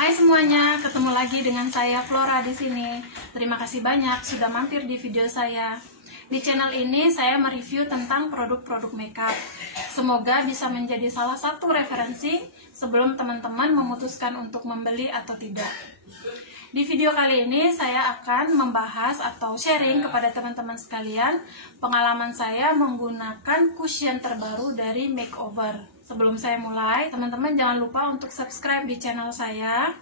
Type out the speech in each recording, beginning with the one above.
Hai semuanya, ketemu lagi dengan saya Flora di sini. Terima kasih banyak sudah mampir di video saya. Di channel ini saya mereview tentang produk-produk makeup. Semoga bisa menjadi salah satu referensi sebelum teman-teman memutuskan untuk membeli atau tidak. Di video kali ini saya akan membahas atau sharing kepada teman-teman sekalian pengalaman saya menggunakan cushion terbaru dari Makeover. Sebelum saya mulai, teman-teman jangan lupa untuk subscribe di channel saya,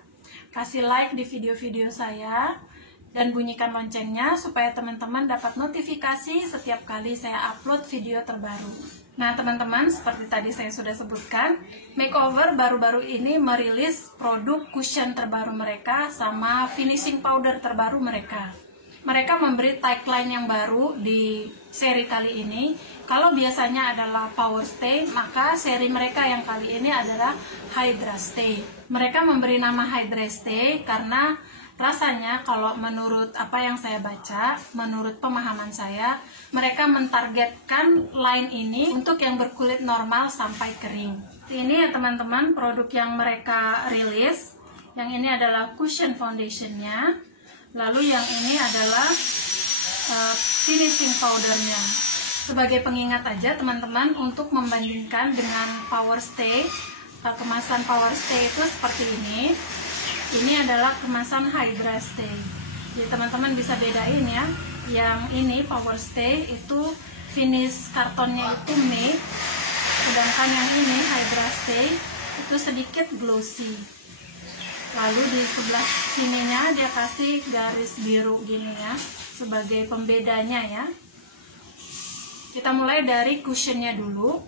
kasih like di video-video saya, dan bunyikan loncengnya supaya teman-teman dapat notifikasi setiap kali saya upload video terbaru. Nah teman-teman, seperti tadi saya sudah sebutkan, Makeover baru-baru ini merilis produk cushion terbaru mereka sama finishing powder terbaru mereka. Mereka memberi tagline yang baru di seri kali ini. Kalau biasanya adalah Power Stay, maka seri mereka yang kali ini adalah Hydra Stay. Mereka memberi nama Hydra Stay karena rasanya kalau menurut apa yang saya baca, menurut pemahaman saya, mereka mentargetkan line ini untuk yang berkulit normal sampai kering. Ini ya teman-teman produk yang mereka rilis. Yang ini adalah cushion foundationnya. Lalu yang ini adalah finishing powdernya. Sebagai pengingat aja teman-teman untuk membandingkan dengan Power Stay. Kemasan Power Stay itu seperti ini. Ini adalah kemasan Hydra Stay. Jadi teman-teman bisa bedain ya. Yang ini Power Stay itu finish kartonnya itu matte, sedangkan yang ini Hydra Stay itu sedikit glossy. Lalu di sebelah sininya dia kasih garis biru gini ya, sebagai pembedanya ya. Kita mulai dari cushionnya dulu.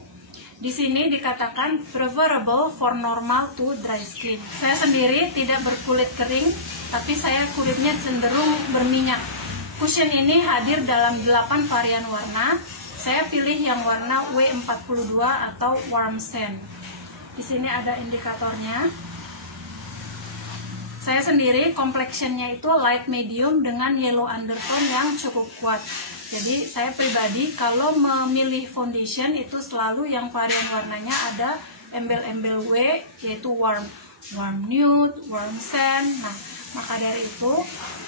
Di sini dikatakan preferable for normal to dry skin. Saya sendiri tidak berkulit kering, tapi saya kulitnya cenderung berminyak. Cushion ini hadir dalam 8 varian warna. Saya pilih yang warna W42 atau Warm Sand. Di sini ada indikatornya. Saya sendiri complexionnya itu light medium dengan yellow undertone yang cukup kuat. Jadi saya pribadi kalau memilih foundation itu selalu yang varian warnanya ada embel-embel W, yaitu warm nude, warm sand. Nah, maka dari itu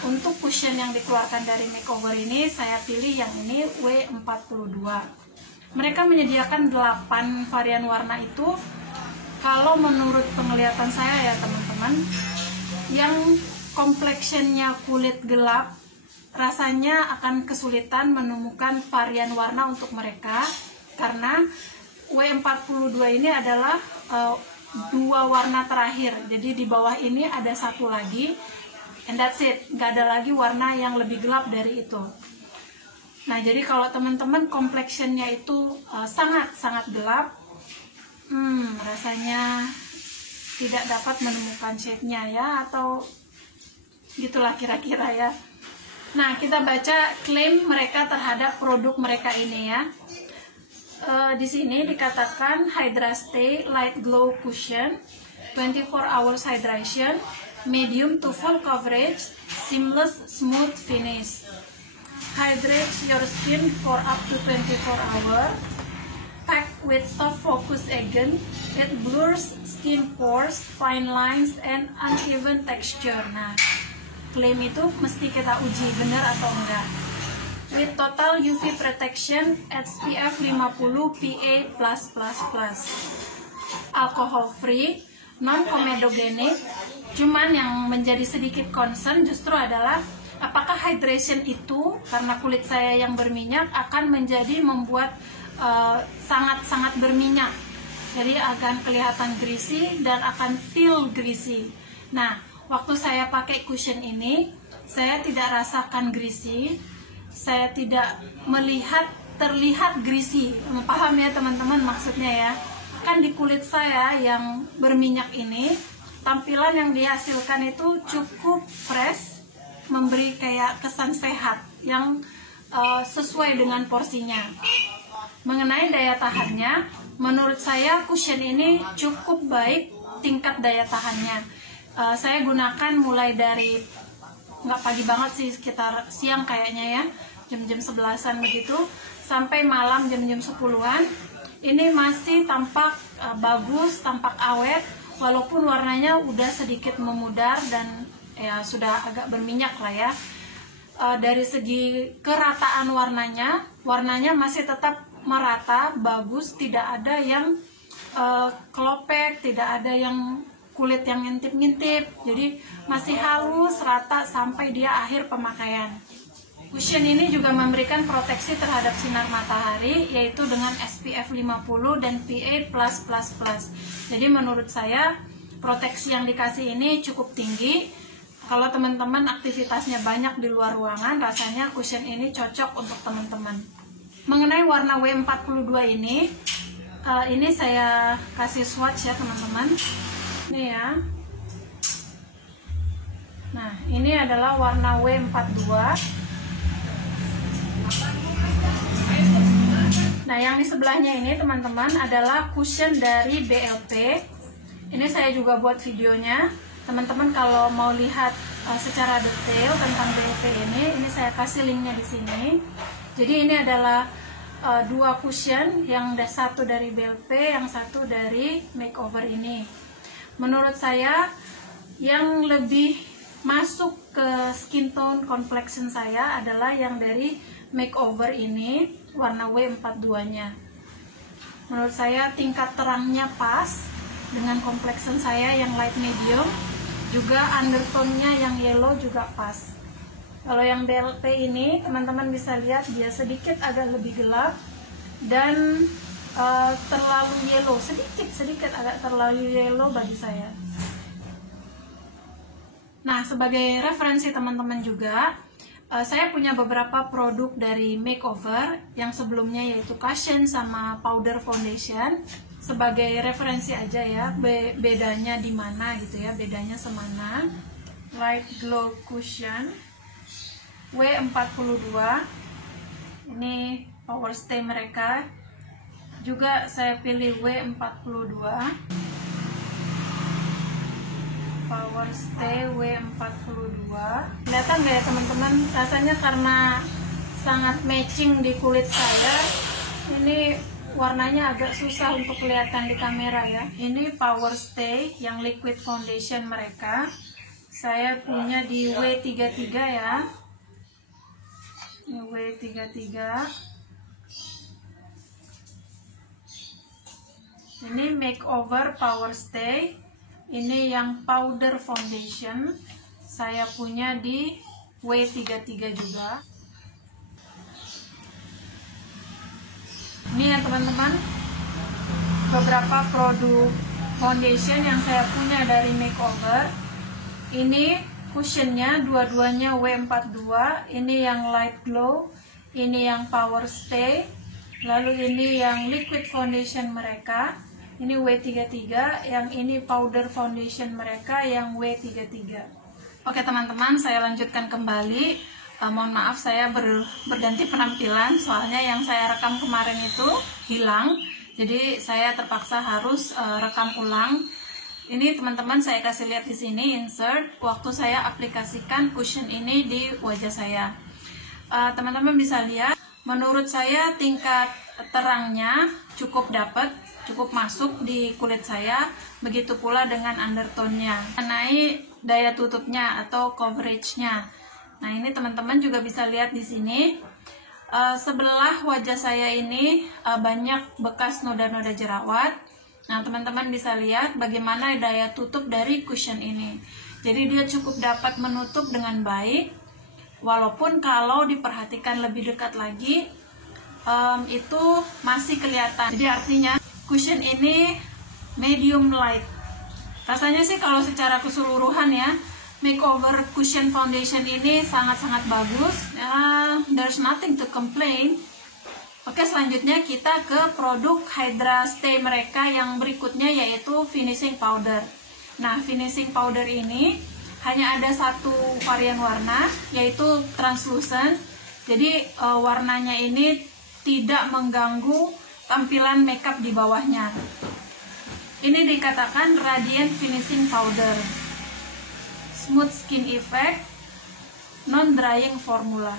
untuk cushion yang dikeluarkan dari Makeover ini saya pilih yang ini W42. Mereka menyediakan 8 varian warna itu. Kalau menurut penglihatan saya ya teman-teman, yang complexionnya kulit gelap rasanya akan kesulitan menemukan varian warna untuk mereka karena W42 ini adalah 2 warna terakhir. Jadi di bawah ini ada 1 lagi and that's it, nggak ada lagi warna yang lebih gelap dari itu. Nah jadi kalau teman-teman complexionnya itu sangat-sangat gelap, rasanya tidak dapat menemukan shade-nya ya, atau gitulah kira-kira ya. Nah, kita baca klaim mereka terhadap produk mereka ini ya. Di sini dikatakan Hydra Stay Light Glow Cushion, 24 hours hydration, medium to full coverage, seamless smooth finish. Hydrates your skin for up to 24 hours. Packed with soft focus agent, it blurs skin pores, fine lines, and uneven texture. Nah, klaim itu mesti kita uji benar atau enggak. With total UV protection, SPF 50 PA+++. Alcohol free, non-comedogenic. Cuman yang menjadi sedikit concern justru adalah apakah hydration itu karena kulit saya yang berminyak akan membuat sangat-sangat berminyak. Jadi akan kelihatan greasy dan akan feel greasy. Nah, waktu saya pakai cushion ini, saya tidak rasakan greasy, saya tidak terlihat greasy. Paham ya teman-teman maksudnya ya? Kan di kulit saya yang berminyak ini, tampilan yang dihasilkan itu cukup fresh, memberi kayak kesan sehat yang sesuai dengan porsinya. Mengenai daya tahannya, menurut saya cushion ini cukup baik tingkat daya tahannya. Saya gunakan mulai dari nggak pagi banget sih, sekitar siang kayaknya ya, jam-jam 11-an begitu, sampai malam jam-jam 10-an. Ini masih tampak bagus, tampak awet, walaupun warnanya udah sedikit memudar dan ya sudah agak berminyak lah ya. Dari segi kerataan warnanya masih tetap merata, bagus, tidak ada yang kelopek, tidak ada yang kulit yang ngintip-ngintip, jadi masih halus, rata sampai dia akhir pemakaian. Cushion ini juga memberikan proteksi terhadap sinar matahari, yaitu dengan SPF 50 dan PA+++. Jadi menurut saya proteksi yang dikasih ini cukup tinggi. Kalau teman-teman aktivitasnya banyak di luar ruangan, rasanya cushion ini cocok untuk teman-teman. Mengenai warna W42 ini saya kasih swatch ya teman-teman. Ini ya. Nah, ini adalah warna W42. Nah, yang di sebelahnya ini teman-teman adalah cushion dari BLP. Ini saya juga buat videonya. Teman-teman kalau mau lihat secara detail tentang BLP ini saya kasih linknya di sini. Jadi ini adalah dua cushion, yang satu dari BLP, yang satu dari makeover ini. Menurut saya yang lebih masuk ke skin tone complexion saya adalah yang dari makeover ini, warna W42-nya. Menurut saya tingkat terangnya pas dengan complexion saya yang light medium, juga undertone-nya yang yellow juga pas. Kalau yang BLP ini teman-teman bisa lihat dia sedikit agak lebih gelap dan terlalu yellow, sedikit agak terlalu yellow bagi saya. Nah, sebagai referensi teman-teman juga, saya punya beberapa produk dari makeover yang sebelumnya, yaitu cushion sama powder foundation. Sebagai referensi aja ya, bedanya di mana gitu ya, bedanya semana. Light glow cushion W42, ini power stay mereka. Juga saya pilih W42, power stay W42. Kelihatan nggak ya teman-teman, rasanya karena sangat matching di kulit saya, ini warnanya agak susah untuk kelihatan di kamera ya. Ini power stay yang liquid foundation mereka, saya punya di W33 ya. Ini W33. Ini makeover power stay, ini yang powder foundation, saya punya di W33 juga. Ini ya teman-teman, beberapa produk foundation yang saya punya dari makeover. Ini cushionnya dua-duanya W42, ini yang light glow, ini yang power stay, lalu ini yang liquid foundation mereka. Ini W33, yang ini powder foundation mereka yang W33. Oke teman-teman, saya lanjutkan kembali. Mohon maaf saya berganti penampilan, soalnya yang saya rekam kemarin itu hilang. Jadi saya terpaksa harus rekam ulang. Ini teman-teman saya kasih lihat di sini insert waktu saya aplikasikan cushion ini di wajah saya. Teman-teman bisa lihat, menurut saya tingkat terangnya cukup dapat, cukup masuk di kulit saya, begitu pula dengan undertone-nya. Mengenai daya tutupnya atau coverage-nya. Nah, ini teman-teman juga bisa lihat di sini. Sebelah wajah saya ini banyak bekas noda-noda jerawat. Nah, teman-teman bisa lihat bagaimana daya tutup dari cushion ini. Jadi dia cukup dapat menutup dengan baik. Walaupun kalau diperhatikan lebih dekat lagi, itu masih kelihatan. Jadi artinya cushion ini medium light. Rasanya sih kalau secara keseluruhan ya, makeover cushion foundation ini sangat-sangat bagus. There's nothing to complain. Oke, selanjutnya kita ke produk Hydra Stay mereka yang berikutnya, yaitu finishing powder. Nah, finishing powder ini hanya ada satu varian warna, yaitu translucent. Jadi warnanya ini tidak mengganggu tampilan makeup di bawahnya. Ini dikatakan radiant finishing powder, smooth skin effect, non drying formula.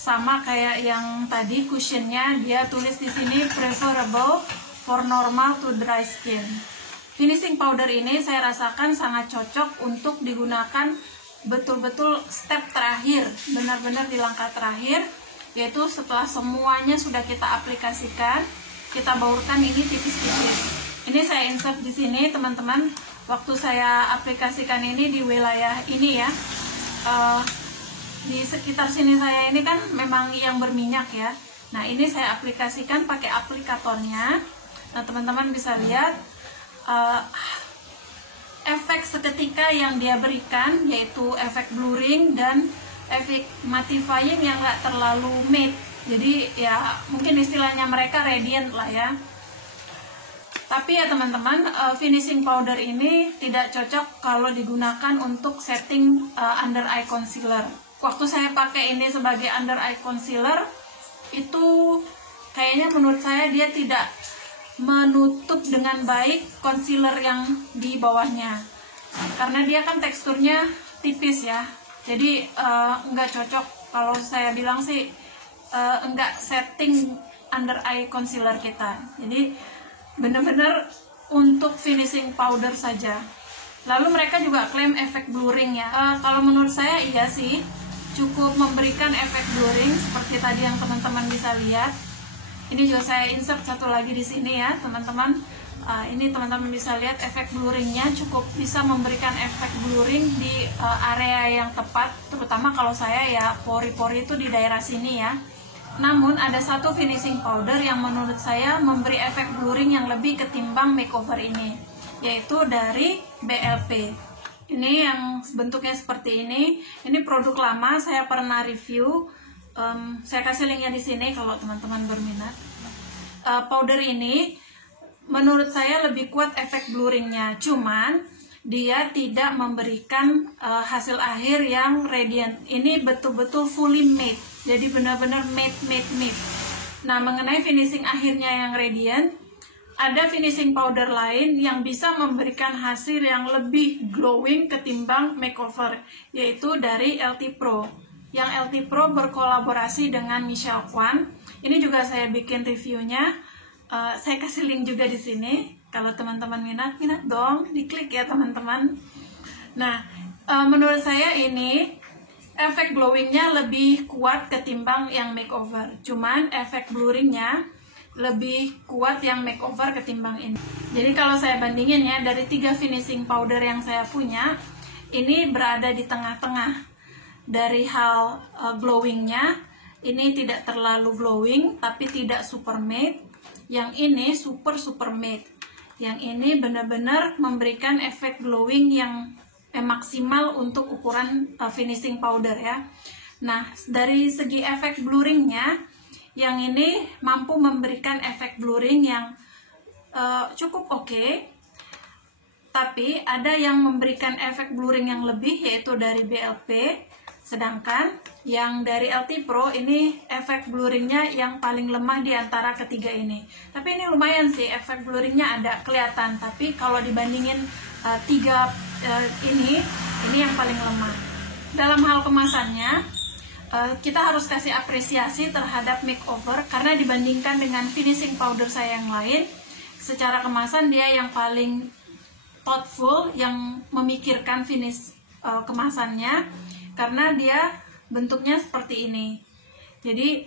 Sama kayak yang tadi cushionnya, dia tulis di sini preferable for normal to dry skin. finishing powder ini saya rasakan sangat cocok untuk digunakan betul-betul step terakhir, benar-benar di langkah terakhir, yaitu setelah semuanya sudah kita aplikasikan, kita baurkan ini tipis-tipis. Ini saya insert di sini teman-teman. Waktu saya aplikasikan ini di wilayah ini ya, di sekitar sini saya ini kan memang yang berminyak ya. Nah ini saya aplikasikan pakai aplikatornya. Nah teman-teman bisa lihat efek seketika yang dia berikan, yaitu efek blurring dan efek mattifying yang gak terlalu matte. Jadi ya mungkin istilahnya mereka radiant lah ya. Tapi ya teman-teman, finishing powder ini tidak cocok kalau digunakan untuk setting under eye concealer. Waktu saya pakai ini sebagai under eye concealer, itu kayaknya menurut saya dia tidak menutup dengan baik concealer yang di bawahnya. Karena dia kan teksturnya tipis ya. Jadi nggak cocok kalau saya bilang sih, nggak setting under eye concealer kita. Jadi benar-benar untuk finishing powder saja. Lalu mereka juga klaim efek blurring ya. Kalau menurut saya iya sih, cukup memberikan efek blurring seperti tadi yang teman-teman bisa lihat. Ini juga saya insert satu lagi di sini ya teman-teman. Ini teman-teman bisa lihat efek blurringnya cukup bisa memberikan efek blurring di area yang tepat, terutama kalau saya ya pori-pori itu di daerah sini ya. Namun ada satu finishing powder yang menurut saya memberi efek blurring yang lebih ketimbang makeover ini, yaitu dari BLP. Ini yang bentuknya seperti ini. Ini produk lama, saya pernah review. Saya kasih linknya di sini kalau teman-teman berminat. Powder ini menurut saya lebih kuat efek blurringnya, cuman dia tidak memberikan hasil akhir yang radiant. Ini betul-betul fully matte, jadi benar-benar matte. Nah, mengenai finishing akhirnya yang radiant, ada finishing powder lain yang bisa memberikan hasil yang lebih glowing ketimbang makeover, yaitu dari LT Pro. Yang LT Pro berkolaborasi dengan Michelle Kwan. Ini juga saya bikin reviewnya. Saya kasih link juga di sini. Kalau teman-teman minat dong, diklik ya teman-teman. Nah, menurut saya ini efek glowingnya lebih kuat ketimbang yang makeover. Cuman efek blurringnya lebih kuat yang makeover ketimbang ini. Jadi kalau saya bandingin ya, dari 3 finishing powder yang saya punya, ini berada di tengah-tengah. Dari hal glowingnya, ini tidak terlalu glowing, tapi tidak super matte. Yang ini super matte. Yang ini benar-benar memberikan efek glowing yang maksimal untuk ukuran finishing powder ya. Nah, dari segi efek blurringnya, yang ini mampu memberikan efek blurring yang cukup oke. Tapi ada yang memberikan efek blurring yang lebih, yaitu dari BLP. Sedangkan yang dari LT Pro ini efek blurringnya yang paling lemah di antara ketiga ini. Tapi ini lumayan sih, efek blurringnya ada kelihatan. Tapi kalau dibandingin tiga ini yang paling lemah. Dalam hal kemasannya, kita harus kasih apresiasi terhadap makeover, karena dibandingkan dengan finishing powder saya yang lain, secara kemasan dia yang paling thoughtful, yang memikirkan finish kemasannya. Karena dia bentuknya seperti ini. Jadi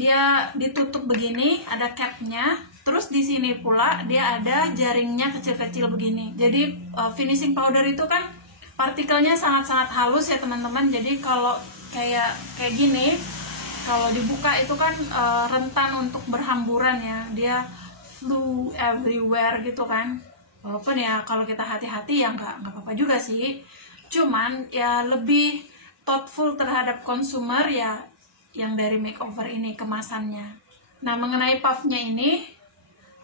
dia ditutup begini, ada capnya. Terus di sini pula dia ada jaringnya kecil-kecil begini. Jadi finishing powder itu kan partikelnya sangat-sangat halus ya teman-teman. Jadi kalau kayak gini, kalau dibuka itu kan rentan untuk berhamburan ya. Dia flew everywhere gitu kan. Walaupun ya kalau kita hati-hati ya nggak apa-apa juga sih. Cuman ya lebih thoughtful terhadap consumer ya yang dari makeover ini kemasannya. Nah, mengenai puffnya ini,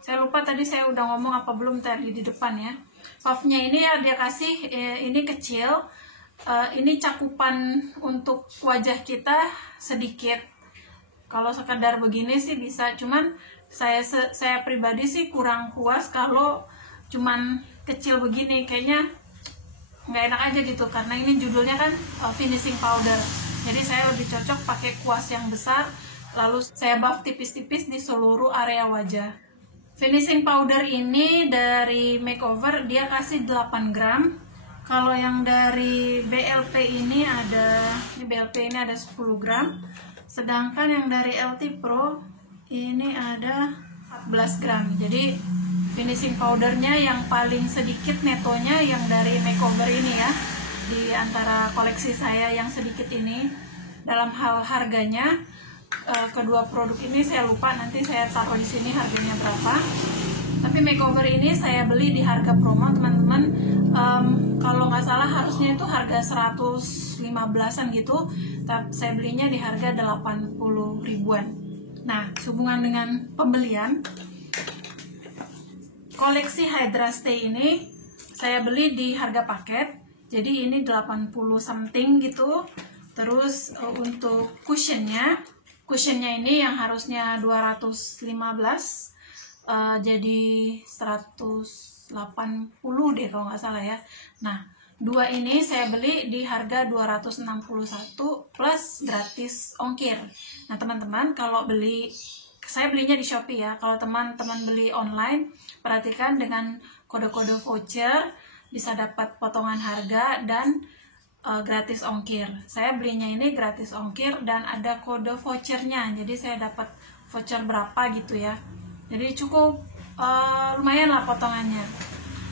saya lupa tadi saya udah ngomong apa belum tadi di depan ya. Puffnya ini ya dia kasih ini kecil, ini cakupan untuk wajah kita sedikit. Kalau sekedar begini sih bisa, cuman saya pribadi sih kurang puas kalau cuman kecil begini, kayaknya nggak enak aja gitu, karena ini judulnya kan finishing powder. Jadi saya lebih cocok pakai kuas yang besar, lalu saya buff tipis-tipis di seluruh area wajah. Finishing powder ini dari Makeover dia kasih 8 gram. Kalau yang dari BLP ini BLP ini ada 10 gram. Sedangkan yang dari LT Pro ini ada 14 gram. Jadi finishing powdernya yang paling sedikit netonya yang dari Makeover ini ya. Di antara koleksi saya yang sedikit ini. Dalam hal harganya, kedua produk ini saya lupa, nanti saya taruh di sini harganya berapa. Tapi Makeover ini saya beli di harga promo teman-teman. Kalau nggak salah harusnya itu harga 115-an gitu, tapi saya belinya di harga 80 ribuan. Nah, sehubungan dengan pembelian koleksi Hydra Stay ini saya beli di harga paket. Jadi ini 80 something gitu. Terus untuk cushionnya ini yang harusnya 215 jadi 180 deh kalau nggak salah ya. Nah, dua ini saya beli di harga 261 plus gratis ongkir. Nah teman-teman, kalau saya belinya di Shopee ya. Kalau teman-teman beli online, perhatikan dengan kode-kode voucher bisa dapat potongan harga dan gratis ongkir. Saya belinya ini gratis ongkir dan ada kode vouchernya, jadi saya dapat voucher berapa gitu ya. Jadi cukup lumayan lah potongannya.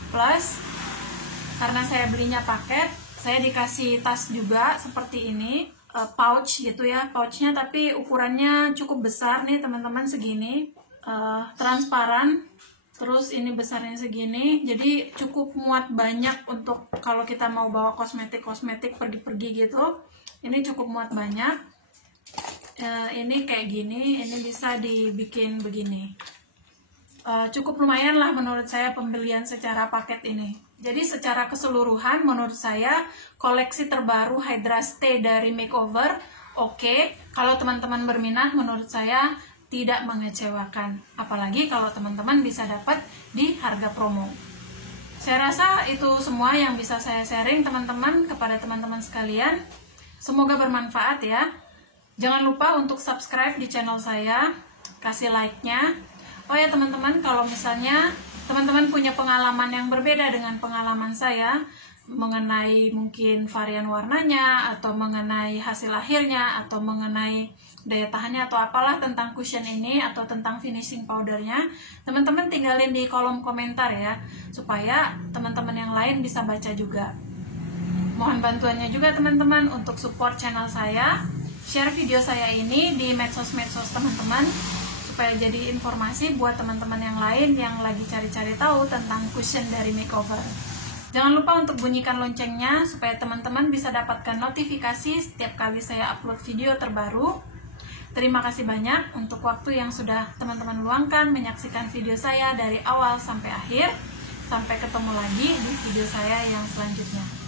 Plus karena saya belinya paket, saya dikasih tas juga seperti ini, pouch gitu ya, pouchnya tapi ukurannya cukup besar nih teman-teman, segini, transparan. Terus ini besarnya segini, jadi cukup muat banyak untuk kalau kita mau bawa kosmetik pergi-pergi gitu. Ini cukup muat banyak. Ini kayak gini, ini bisa dibikin begini. Cukup lumayan lah menurut saya pembelian secara paket ini. Jadi secara keseluruhan menurut saya koleksi terbaru Hydra Stay dari Makeover oke. Kalau teman-teman berminat menurut saya tidak mengecewakan, apalagi kalau teman-teman bisa dapat di harga promo. Saya rasa itu semua yang bisa saya sharing teman-teman kepada teman-teman sekalian. Semoga bermanfaat ya. Jangan lupa untuk subscribe di channel saya, kasih like-nya. Oh ya teman-teman, kalau misalnya teman-teman punya pengalaman yang berbeda dengan pengalaman saya, mengenai mungkin varian warnanya, atau mengenai hasil akhirnya, atau mengenai daya tahannya, atau apalah tentang cushion ini, atau tentang finishing powdernya, teman-teman tinggalin di kolom komentar ya, supaya teman-teman yang lain bisa baca juga. Mohon bantuannya juga teman-teman untuk support channel saya, share video saya ini di medsos-medsos teman-teman, supaya jadi informasi buat teman-teman yang lain yang lagi cari-cari tahu tentang cushion dari Makeover. Jangan lupa untuk bunyikan loncengnya supaya teman-teman bisa dapatkan notifikasi setiap kali saya upload video terbaru. Terima kasih banyak untuk waktu yang sudah teman-teman luangkan menyaksikan video saya dari awal sampai akhir. Sampai ketemu lagi di video saya yang selanjutnya.